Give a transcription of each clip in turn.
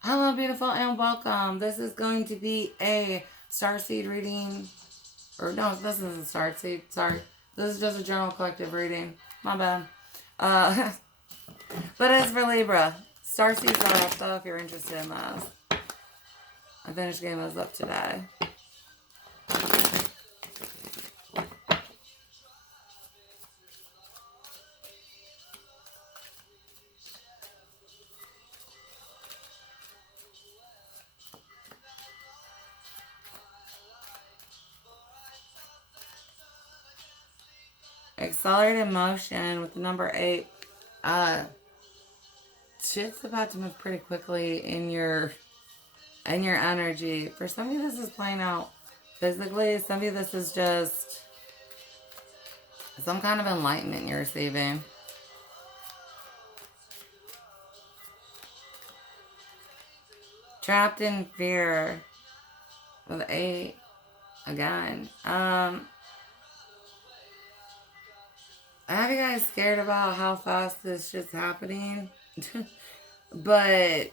Hello, beautiful, and welcome. This is going to be a starseed reading. Or, no, this isn't starseed. Sorry. This is just a general collective reading. My bad. But it's for Libra. Starseeds are up, though, if you're interested in those. I finished getting those up today. Accelerated motion with the number 8. Shit's about to move pretty quickly in your energy. For some of you, this is playing out physically. Some of you, this is just some kind of enlightenment you're receiving. Trapped in fear with 8 again. I have you guys scared about how fast this shit's happening. But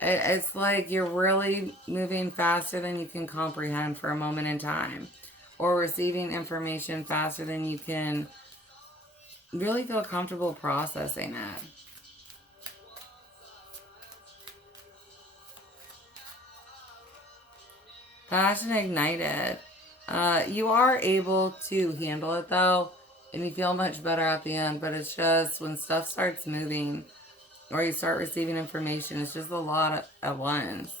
it's like you're really moving faster than you can comprehend for a moment in time. Or receiving information faster than you can really feel comfortable processing it. Passion ignited. You are able to handle it though, and you feel much better at the end, but it's just when stuff starts moving or you start receiving information, it's just a lot at once.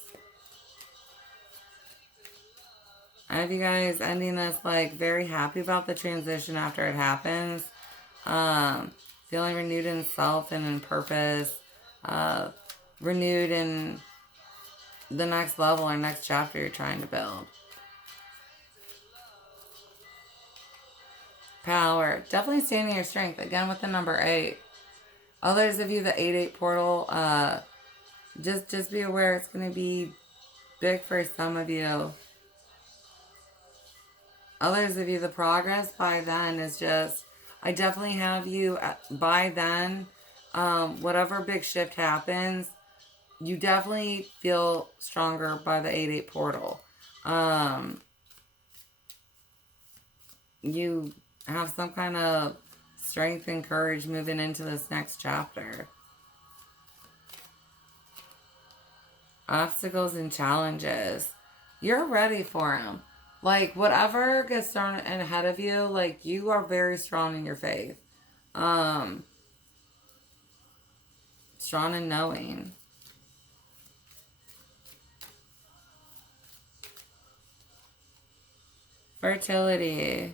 I have you guys ending this like very happy about the transition after it happens. Feeling renewed in self and in purpose. Renewed in the next level or next chapter you're trying to build. Power. Definitely standing your strength. Again with the number 8. Others of you, the 8-8 portal, just be aware it's going to be big for some of you. Others of you, the progress by then is just, I definitely have you by then, whatever big shift happens, you definitely feel stronger by the 8-8 portal. You have some kind of strength and courage moving into this next chapter. Obstacles and challenges. You're ready for them. Like, whatever gets thrown ahead of you, like, you are very strong in your faith. Strong in knowing. Fertility.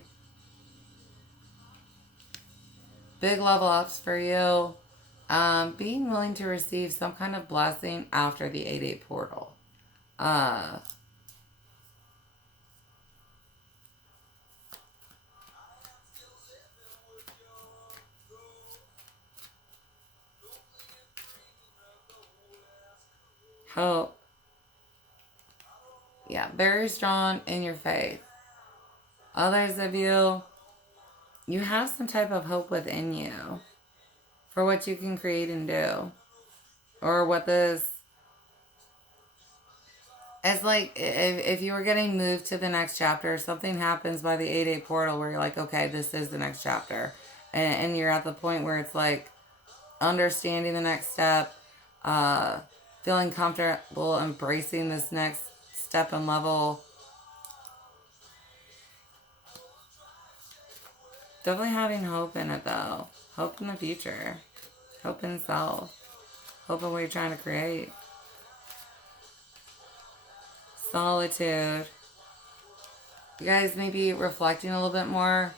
Big level ups for you. Being willing to receive some kind of blessing after the 8-8 portal. Hope. Yeah, very strong in your faith. Others of you, you have some type of hope within you for what you can create and do. Or what this... It's like if you were getting moved to the next chapter, something happens by the 8-8 portal where you're like, okay, this is the next chapter. And you're at the point where it's like understanding the next step, feeling comfortable embracing this next step and level. Definitely having hope in it though. Hope in the future. Hope in self. Hope in what you're trying to create. Solitude. You guys may be reflecting a little bit more.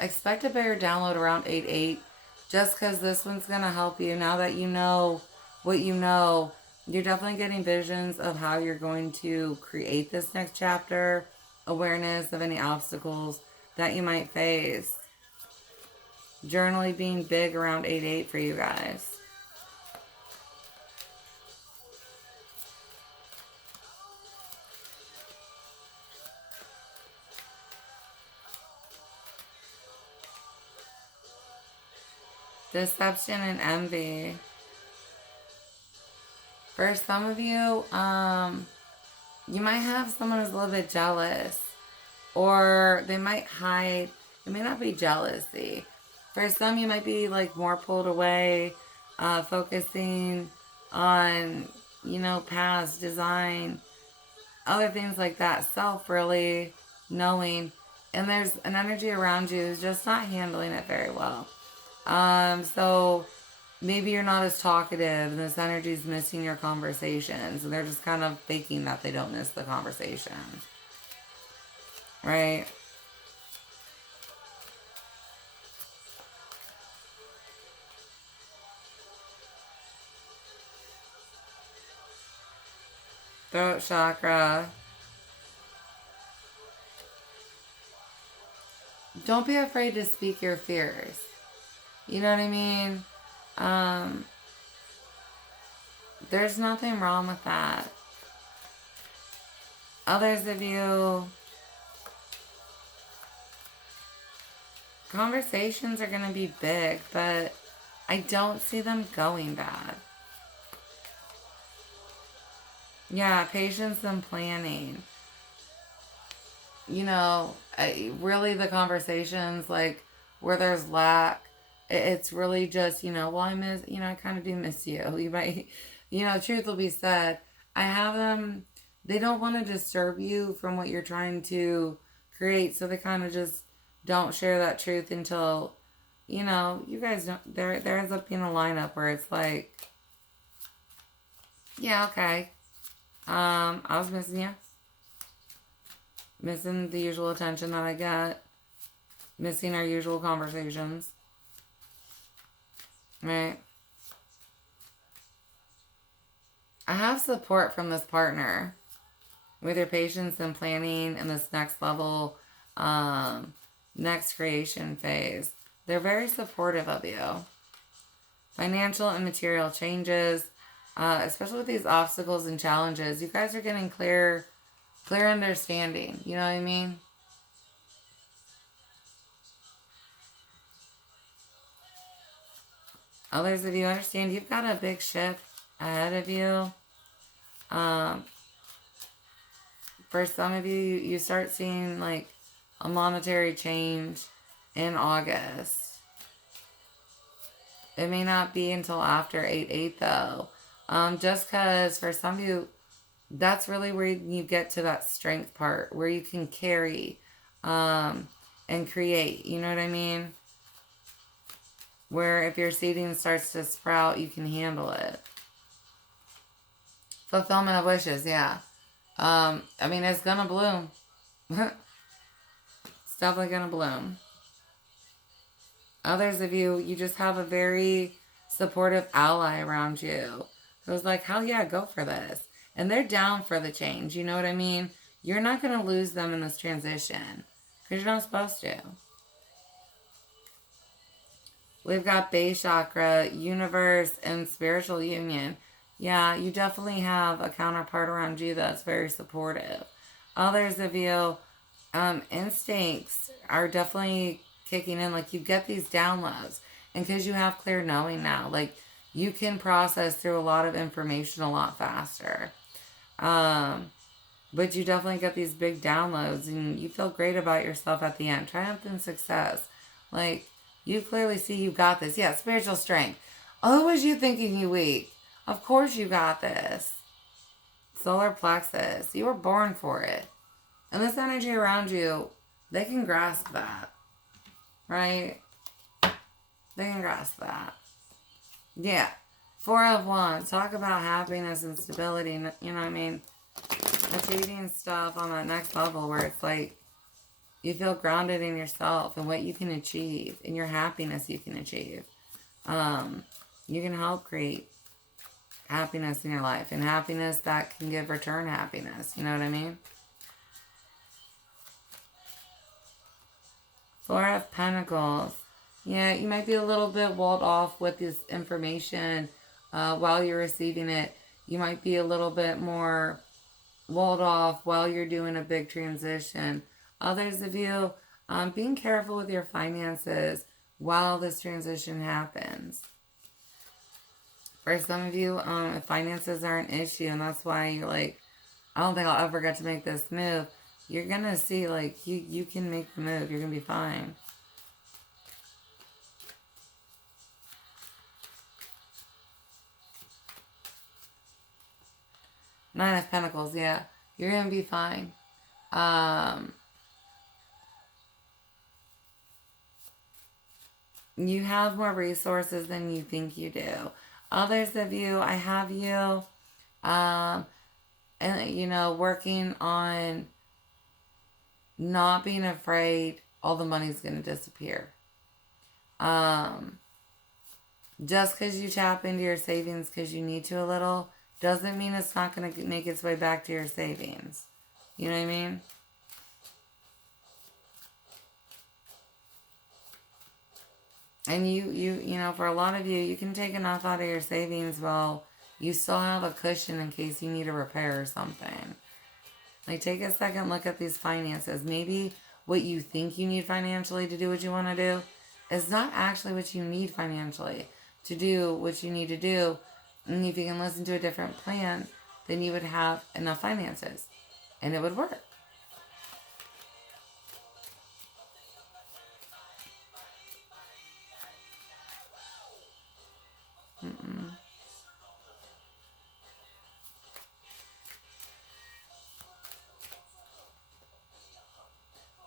Expect a bigger download around 8-8. Just because this one's going to help you. Now that you know what you know, you're definitely getting visions of how you're going to create this next chapter. Awareness of any obstacles that you might face. Journaling being big around 8-8 for you guys. Deception and envy. For some of you, you might have someone who's a little bit jealous, or they might hide. It may not be jealousy. For some, you might be like more pulled away, focusing on, past design, other things like that, self really knowing. And there's an energy around you who's just not handling it very well. So maybe you're not as talkative and this energy is missing your conversations, and they're just kind of faking that they don't miss the conversation. Right? Throat chakra. Don't be afraid to speak your fears. You know what I mean? There's nothing wrong with that. Others of you, conversations are going to be big, but I don't see them going bad. Yeah, patience and planning. Really the conversations like where there's lack, it's really just, I kind of do miss you. You might, truth will be said, I have them, they don't want to disturb you from what you're trying to create, so they kind of just don't share that truth until, you guys don't, there ends up being a lineup where it's like, yeah, okay, I was missing you. Missing the usual attention that I get. Missing our usual conversations. Right? I have support from this partner with your patience and planning in this next level, next creation phase. They're very supportive of you. Financial and material changes, especially with these obstacles and challenges. You guys are getting clear understanding. You know what I mean? Others of you understand you've got a big shift ahead of you. For some of you, you start seeing like a monetary change in August. It may not be until after 8/8 though. Just because for some of you, that's really where you get to that strength part where you can carry and create. You know what I mean? Where if your seeding starts to sprout, you can handle it. Fulfillment of wishes, yeah. It's gonna bloom. It's definitely gonna bloom. Others of you, you just have a very supportive ally around you who's like, hell yeah, go for this. And they're down for the change, you know what I mean? You're not gonna lose them in this transition because you're not supposed to. We've got base chakra, universe, and spiritual union. Yeah, you definitely have a counterpart around you that's very supportive. Others of you, instincts are definitely kicking in. Like you get these downloads. And because you have clear knowing now, like you can process through a lot of information a lot faster. But you definitely get these big downloads and you feel great about yourself at the end. Triumph and success. Like, you clearly see you got this. Yeah, spiritual strength. Oh, who was you thinking you weak? Of course you got this. Solar plexus. You were born for it. And this energy around you, they can grasp that. Right? They can grasp that. Yeah. 4 of Wands. Talk about happiness and stability. You know what I mean? Achieving stuff on that next level where it's like you feel grounded in yourself and what you can achieve and your happiness you can achieve. You can help create happiness in your life and happiness that can give return happiness. You know what I mean? 4 of Pentacles. Yeah, you might be a little bit walled off with this information while you're receiving it. You might be a little bit more walled off while you're doing a big transition. Others of you, being careful with your finances while this transition happens. For some of you, finances are an issue, and that's why you're like, I don't think I'll ever get to make this move. You're gonna see, like, you can make the move. You're gonna be fine. Nine of Pentacles, yeah. You're gonna be fine. You have more resources than you think you do. Others of you, I have you, and you know, working on not being afraid all the money's gonna disappear. Just because you tap into your savings because you need to a little doesn't mean it's not going to make its way back to your savings. You know what I mean? And you know, for a lot of you, you can take enough out of your savings while you still have a cushion in case you need a repair or something. Like, take a second look at these finances. Maybe what you think you need financially to do what you want to do is not actually what you need financially to do what you need to do. And if you can listen to a different plan, then you would have enough finances. And it would work.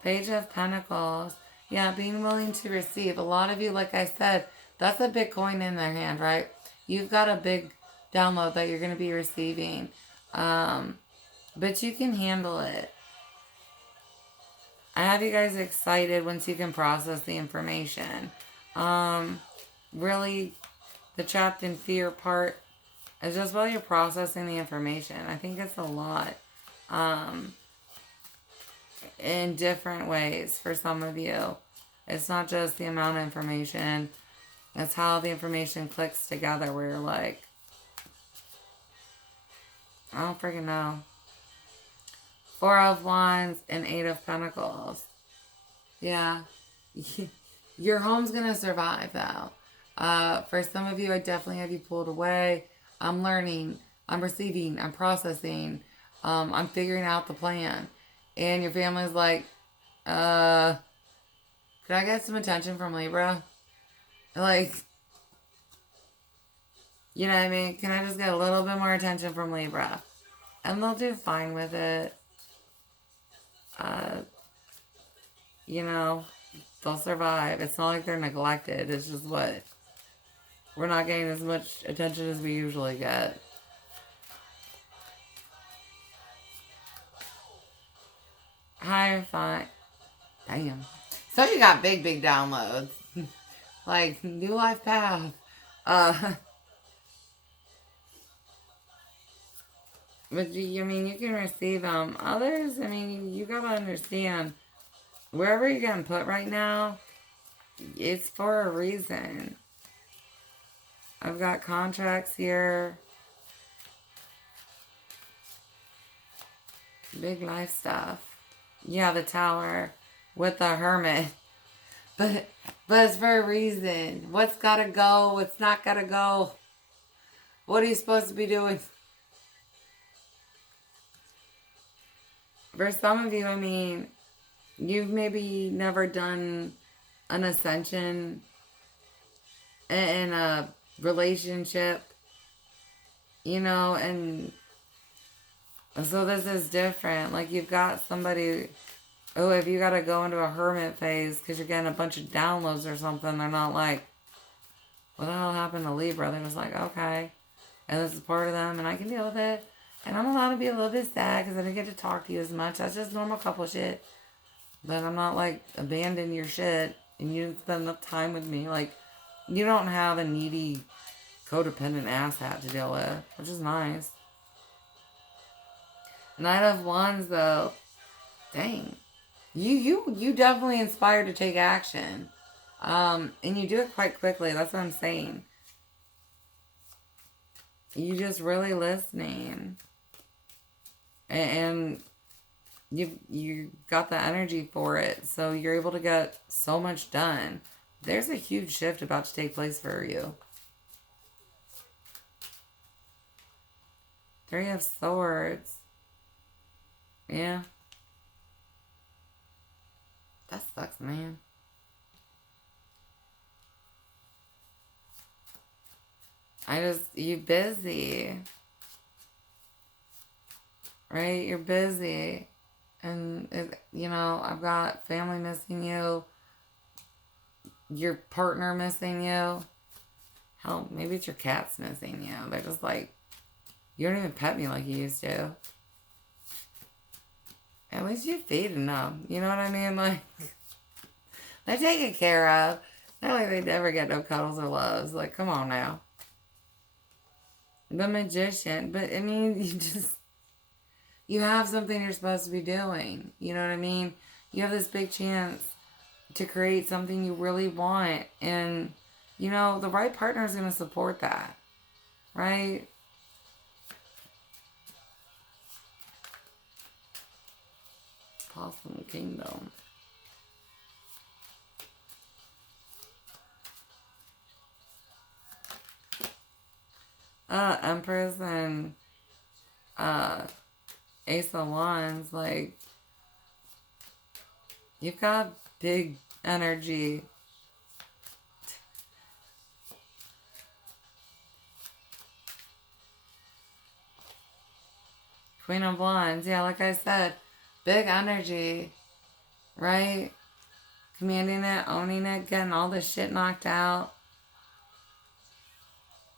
Page of Pentacles. Yeah, being willing to receive. A lot of you, like I said, that's a big coin in their hand, right? You've got a big download that you're going to be receiving. But you can handle it. I have you guys excited once you can process the information. Really, the trapped in fear part is just while you're processing the information. I think it's a lot. In different ways for some of you. It's not just the amount of information. It's how the information clicks together where you're like, I don't freaking know. Four of Wands and Eight of Pentacles. Yeah. Your home's going to survive, though. For some of you, I definitely have you pulled away. I'm learning. I'm receiving. I'm processing. I'm figuring out the plan. And your family's like, could I get some attention from Libra? Like, you know what I mean? Can I just get a little bit more attention from Libra? And they'll do fine with it. You know, they'll survive. It's not like they're neglected. It's just what? We're not getting as much attention as we usually get. Hierophant. Damn. So you got big downloads. Like, new life path. But you, I mean, you can receive them. Others, I mean, you gotta understand, wherever you're getting put right now, it's for a reason. I've got contracts here. Big life stuff. Yeah, the Tower with the Hermit. But it's for a reason. What's gotta go? What's not gotta go? What are you supposed to be doing? For some of you, I mean, you've maybe never done an ascension in a relationship, you know, and so this is different. Like, you've got somebody, oh, if you got to go into a hermit phase because you're getting a bunch of downloads or something, they're not like, what the hell happened to Libra? They're just like, okay. And this is part of them, and I can deal with it. And I'm allowed to be a little bit sad because I didn't get to talk to you as much. That's just normal couple shit. But I'm not, like, abandoning your shit and you didn't spend enough time with me. Like, you don't have a needy, codependent asshat to deal with, which is nice. Knight of Wands, though, dang. You definitely inspired to take action. And you do it quite quickly. That's what I'm saying. You just really listening. And you got the energy for it. So you're able to get so much done. There's a huge shift about to take place for you. Three of Swords. Yeah. That sucks, man. You busy. Right? You're busy. And, I've got family missing you. Your partner missing you. Hell, maybe it's your cat's missing you. They're just like, you don't even pet me like you used to. At least you feed them. You know what I mean? Like, they're taken care of. Not like they never get no cuddles or loves. Like, come on now. The Magician. But, I mean, you have something you're supposed to be doing. You know what I mean? You have this big chance to create something you really want. And, the right partner is going to support that. Right? Possum Kingdom. Empress and Ace of Wands, like, you've got big energy. Queen of Wands, yeah, like I said, big energy, right? Commanding it, owning it, getting all this shit knocked out.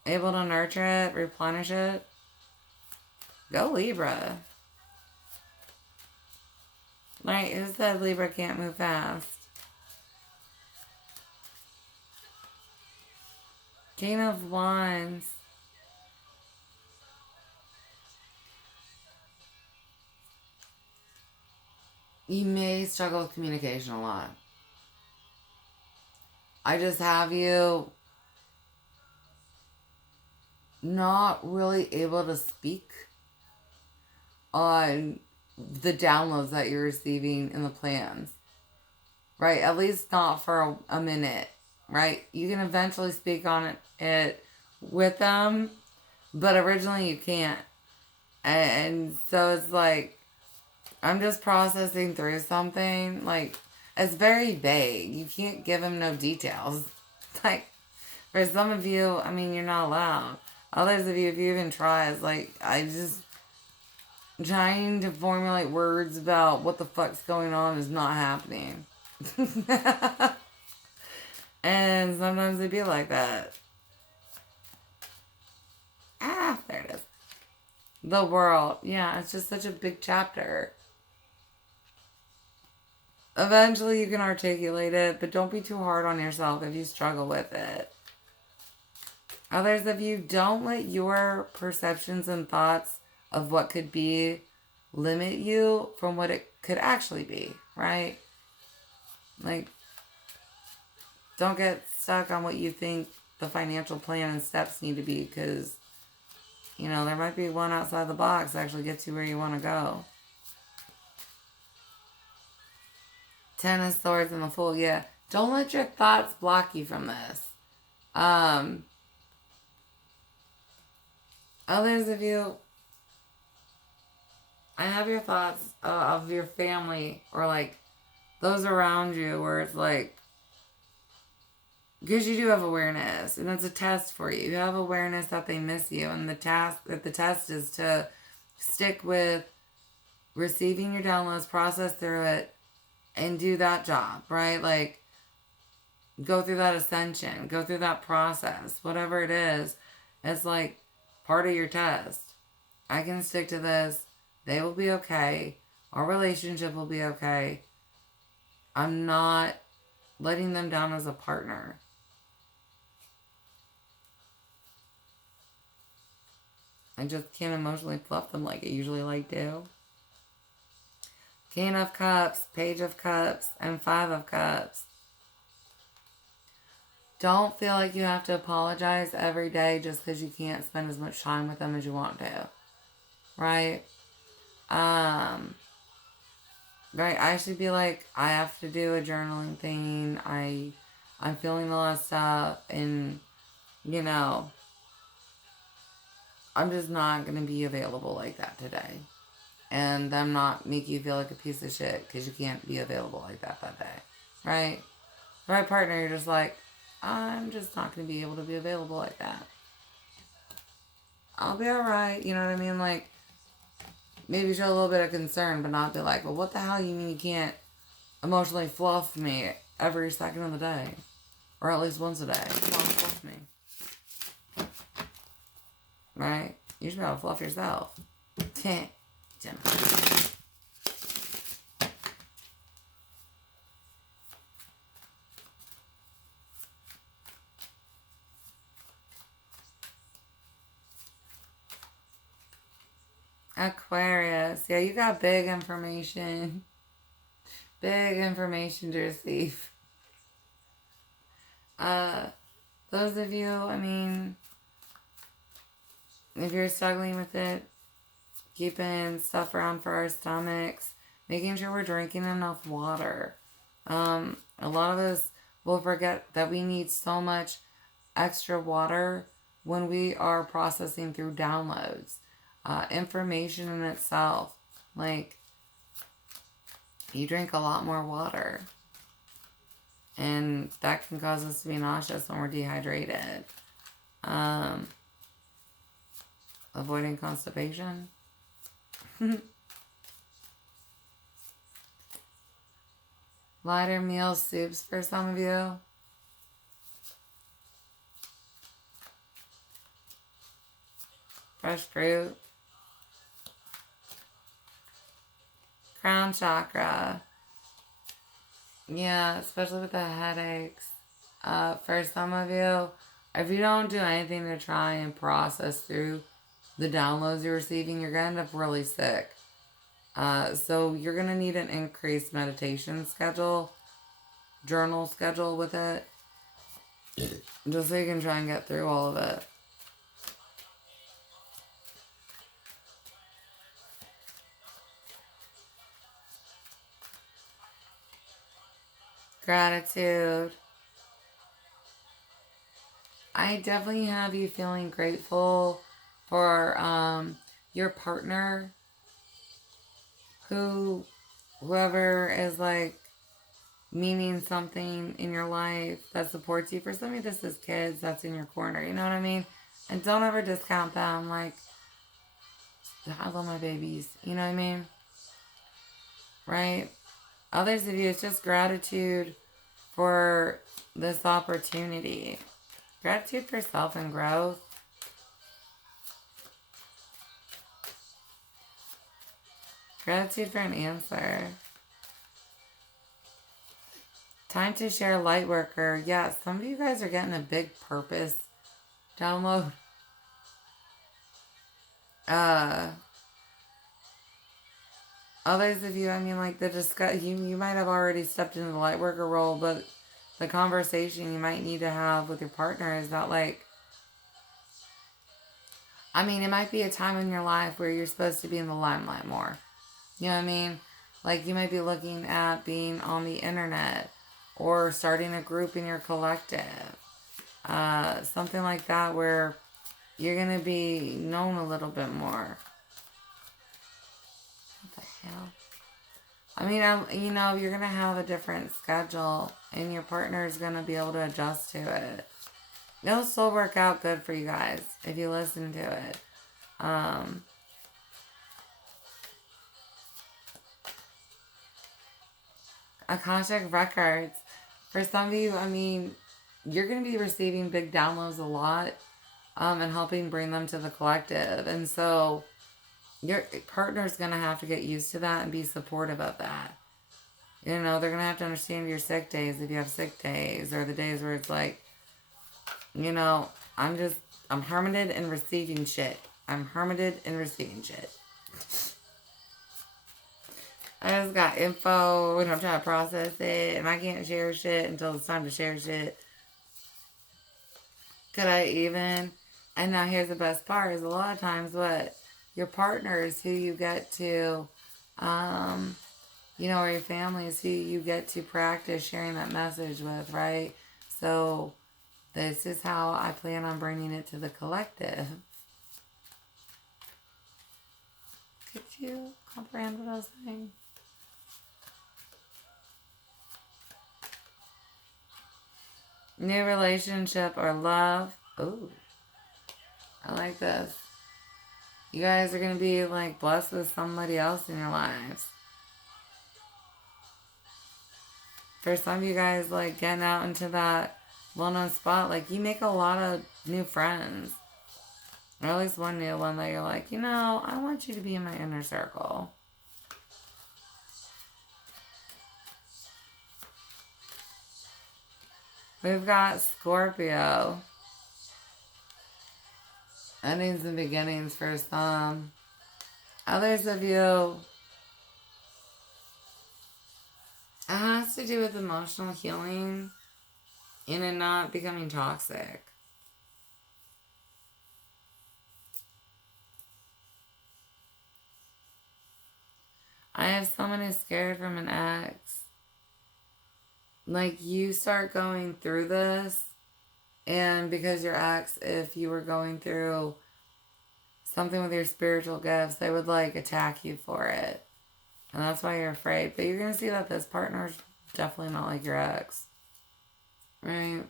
Able to nurture it, replenish it. Go Libra. Right, who said Libra can't move fast? King of Wands. You may struggle with communication a lot. I just have you not really able to speak on the downloads that you're receiving in the plans. Right? At least not for a minute. Right? You can eventually speak on it with them, but originally you can't. And so it's like, I'm just processing through something. Like, it's very vague. You can't give them no details. Like, for some of you, I mean, you're not allowed. Others of you, if you even try, it's like, I just trying to formulate words about what the fuck's going on is not happening. And sometimes it'd be like that. There it is. The World. Yeah, it's just such a big chapter. Eventually you can articulate it, but don't be too hard on yourself if you struggle with it. Others of you, don't let your perceptions and thoughts of what could be limit you from what it could actually be, right? Like, don't get stuck on what you think the financial plan and steps need to be, because, there might be one outside the box that actually gets you where you want to go. Ten of Swords and the Fool, yeah. Don't let your thoughts block you from this. Others of you, I have your thoughts of your family or like those around you where it's like, because you do have awareness and it's a test for you. You have awareness that they miss you, and the test is to stick with receiving your downloads, process through it, and do that job, right? Like, go through that ascension, go through that process, whatever it is. It's like part of your test. I can stick to this. They will be okay. Our relationship will be okay. I'm not letting them down as a partner. I just can't emotionally fluff them like I usually like to. King of Cups, Page of Cups, and Five of Cups. Don't feel like you have to apologize every day just because you can't spend as much time with them as you want to. Right? Right, I should be like, I have to do a journaling thing. I'm feeling a lot of stuff, and, I'm just not going to be available like that today. And I'm not make you feel like a piece of shit because you can't be available like that day. Right? The right partner, you're just like, I'm just not going to be able to be available like that. I'll be alright. You know what I mean? Like, maybe show a little bit of concern, but not be like, well, what the hell you mean you can't emotionally fluff me every second of the day? Or at least once a day. Come on, fluff me. Right? You should be able to fluff yourself. Gemini. Aquarius. Yeah, you got big information. Big information to receive. Those of you, I mean, if you're struggling with it, keeping stuff around for our stomachs, making sure we're drinking enough water. A lot of us will forget that we need so much extra water when we are processing through downloads. Information in itself, like, you drink a lot more water. And that can cause us to be nauseous when we're dehydrated. Avoiding constipation. Lighter meal soups for some of you. Fresh fruit. Crown chakra. Yeah, especially with the headaches. For some of you, if you don't do anything to try and process through the downloads you're receiving, you're going to end up really sick. So you're going to need an increased meditation schedule, journal schedule with it, just so you can try and get through all of it. Gratitude. I definitely have you feeling grateful for your partner, whoever is like meaning something in your life that supports you. For some of you, this is kids that's in your corner. You know what I mean? And don't ever discount them. Like, I love my babies. You know what I mean? Right? Others of you, it's just gratitude for this opportunity. Gratitude for self and growth. Gratitude for an answer. Time to share light worker. Yeah, some of you guys are getting a big purpose download. Others of you, I mean, like you might have already stepped into the light worker role, but the conversation you might need to have with your partner is that, like, I mean, it might be a time in your life where you're supposed to be in the limelight more. You know what I mean? Like, you might be looking at being on the internet or starting a group in your collective. Something like that where you're going to be known a little bit more. What the hell? I mean, you're going to have a different schedule and your partner is going to be able to adjust to it. It'll still work out good for you guys if you listen to it. Akashic Records. For some of you, I mean, you're going to be receiving big downloads a lot and helping bring them to the collective. And so your partner's going to have to get used to that and be supportive of that. You know, they're going to have to understand your sick days if you have sick days, or the days where it's like, you know, I'm hermited and receiving shit. I'm hermited and receiving shit. I just got info and I'm trying to process it, and I can't share shit until it's time to share shit. Could I even? And now here's the best part, is a lot of times what your partners who you get to, or your family is who you get to practice sharing that message with, right? So this is how I plan on bringing it to the collective. comprehend what I was saying? New relationship or love. Ooh, I like this. You guys are going to be like blessed with somebody else in your lives. For some of you guys, like getting out into that well-known spot, like you make a lot of new friends. Or at least one new one that you're like, I want you to be in my inner circle. We've got Scorpio. Endings and beginnings for some. Others of you, it has to do with emotional healing and it not becoming toxic. I have someone who's scared from an ex. Like, you start going through this, and because your ex, if you were going through something with your spiritual gifts, they would, like, attack you for it. And that's why you're afraid. But you're going to see that this partner's definitely not like your ex. Right?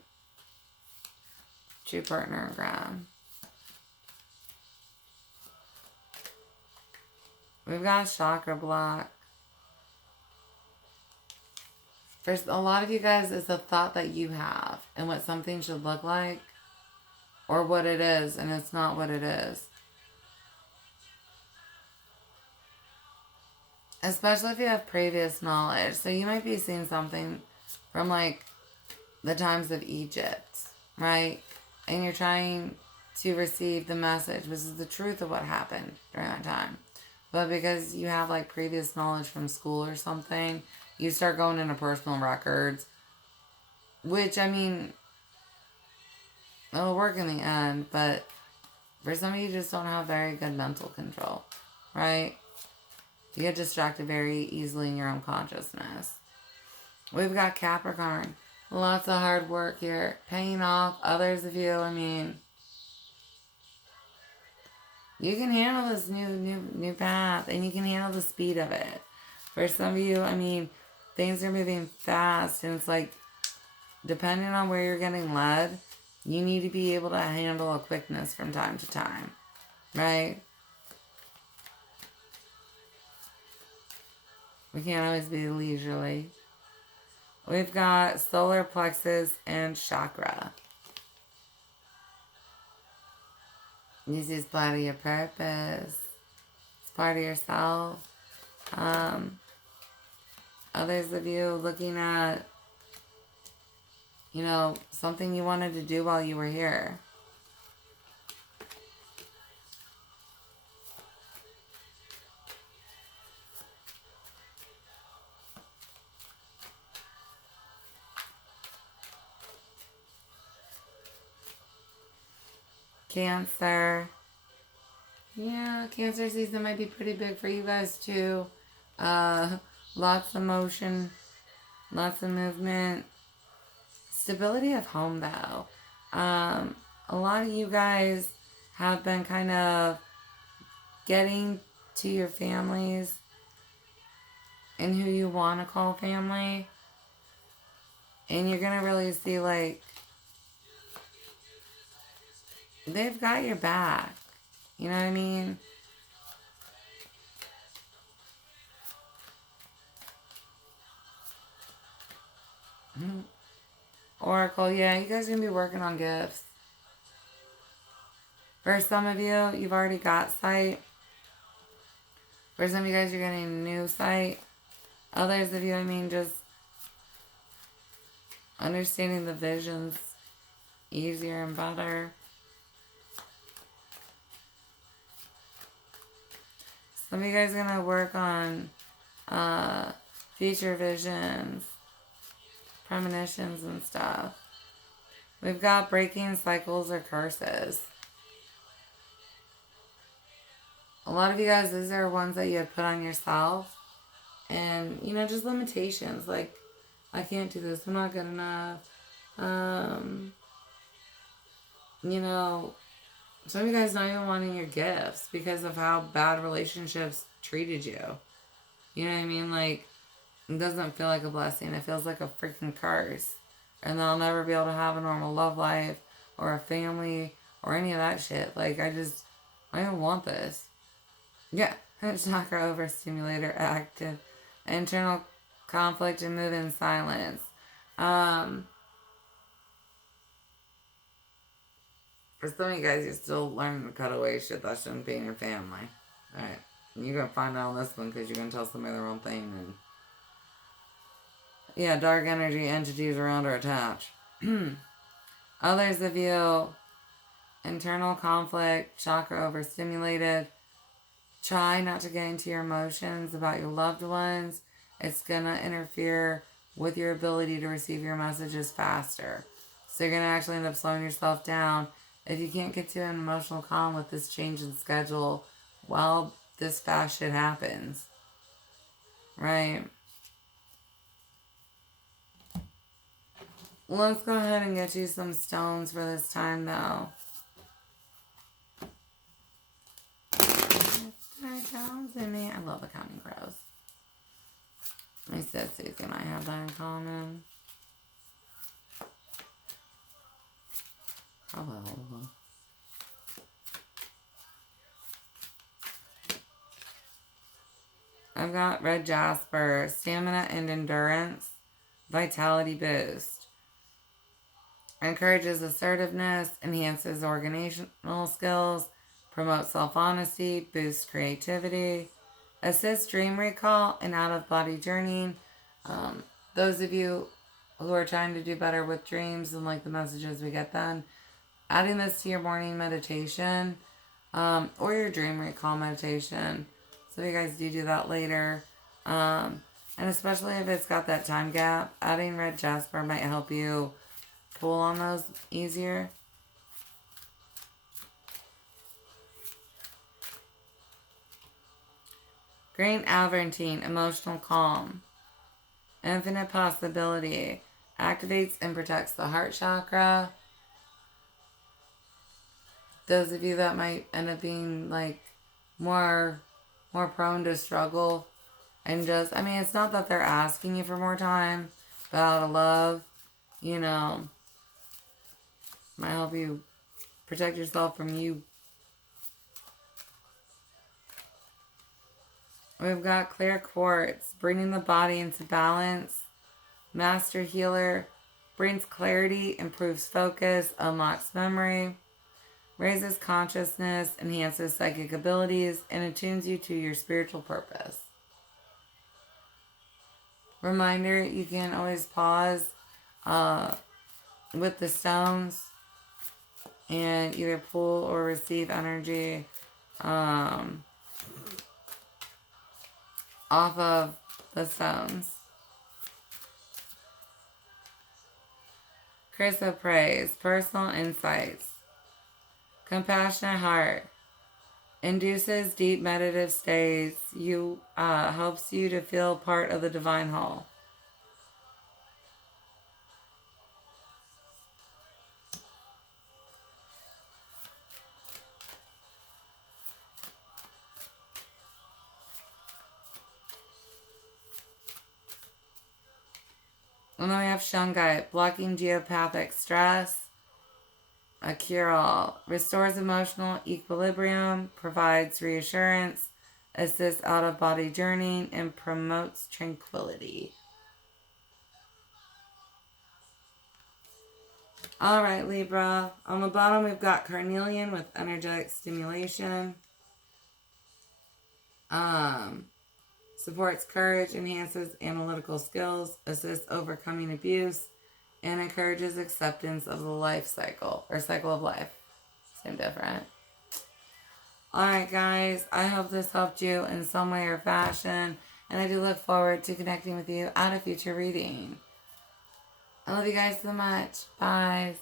True partner grab. We've got chakra block. For a lot of you guys, it's a thought that you have and what something should look like or what it is, and it's not what it is. Especially if you have previous knowledge. So you might be seeing something from like the times of Egypt, right? And you're trying to receive the message, which is the truth of what happened during that time. But because you have like previous knowledge from school or something, you start going into personal records, which, I mean, it'll work in the end, but for some of you just don't have very good mental control, right? You get distracted very easily in your own consciousness. We've got Capricorn. Lots of hard work here. Paying off. Others of you, I mean, you can handle this new path, and you can handle the speed of it. For some of you, I mean, things are moving fast, and it's like, depending on where you're getting led, you need to be able to handle a quickness from time to time, right? We can't always be leisurely. We've got solar plexus and chakra. This is part of your purpose. It's part of yourself. Others of you looking at, something you wanted to do while you were here. Cancer. Yeah, Cancer season might be pretty big for you guys too. Lots of motion, lots of movement. Stability of home though. A lot of you guys have been kind of getting to your families and who you want to call family. And you're going to really see like, they've got your back. You know what I mean? Oracle, yeah, you guys are going to be working on gifts. For some of you, you've already got sight. For some of you guys, you're getting new sight. Others of you, I mean, just understanding the visions easier and better. Some of you guys are going to work on future visions, premonitions and stuff. We've got breaking cycles or curses. A lot of you guys, these are ones that you have put on yourself. And, just limitations. Like, I can't do this. I'm not good enough. Some of you guys not even wanting your gifts because of how bad relationships treated you. You know what I mean? Like, it doesn't feel like a blessing. It feels like a freaking curse. And they'll never be able to have a normal love life or a family or any of that shit. Like, I don't want this. Yeah. Chakra overstimulator active. Internal conflict and move in silence. For some of you guys, you're still learning to cut away shit that shouldn't be in your family. Alright. You're going to find out on this one because you're going to tell somebody the wrong thing. And yeah, dark energy entities around are attached. Others of you, internal conflict, chakra overstimulated. Try not to get into your emotions about your loved ones. It's going to interfere with your ability to receive your messages faster. So you're going to actually end up slowing yourself down if you can't get to an emotional calm with this change in schedule while this fast shit happens. Right? Let's go ahead and get you some stones for this time, though. I love accounting pros. My sissies and I have that in common. Probably all of them. I've got red jasper, stamina and endurance, vitality boost. Encourages assertiveness, enhances organizational skills, promotes self-honesty, boosts creativity, assists dream recall and out-of-body journeying. Those of you who are trying to do better with dreams and like the messages we get then, adding this to your morning meditation or your dream recall meditation. So you guys do that later. And especially if it's got that time gap, adding red jasper might help you pull on those easier. Green Averantine, emotional calm. Infinite possibility. Activates and protects the heart chakra. Those of you that might end up being like more prone to struggle and just, I mean, it's not that they're asking you for more time, but out of love, you know, might help you protect yourself from you. We've got clear quartz, bringing the body into balance. Master healer, brings clarity, improves focus, unlocks memory, raises consciousness, enhances psychic abilities, and attunes you to your spiritual purpose. Reminder, you can always pause with the stones and either pull or receive energy off of the stones. Chrysoprase, personal insights. Compassionate heart. Induces deep meditative states. Helps you to feel part of the divine whole. And then we have shungite, blocking geopathic stress, a cure-all, restores emotional equilibrium, provides reassurance, assists out-of-body journeying, and promotes tranquility. All right, Libra. On the bottom, we've got carnelian with energetic stimulation. Supports courage, enhances analytical skills, assists overcoming abuse, and encourages acceptance of the life cycle, or cycle of life. Same different. Alright guys, I hope this helped you in some way or fashion, and I do look forward to connecting with you at a future reading. I love you guys so much. Bye.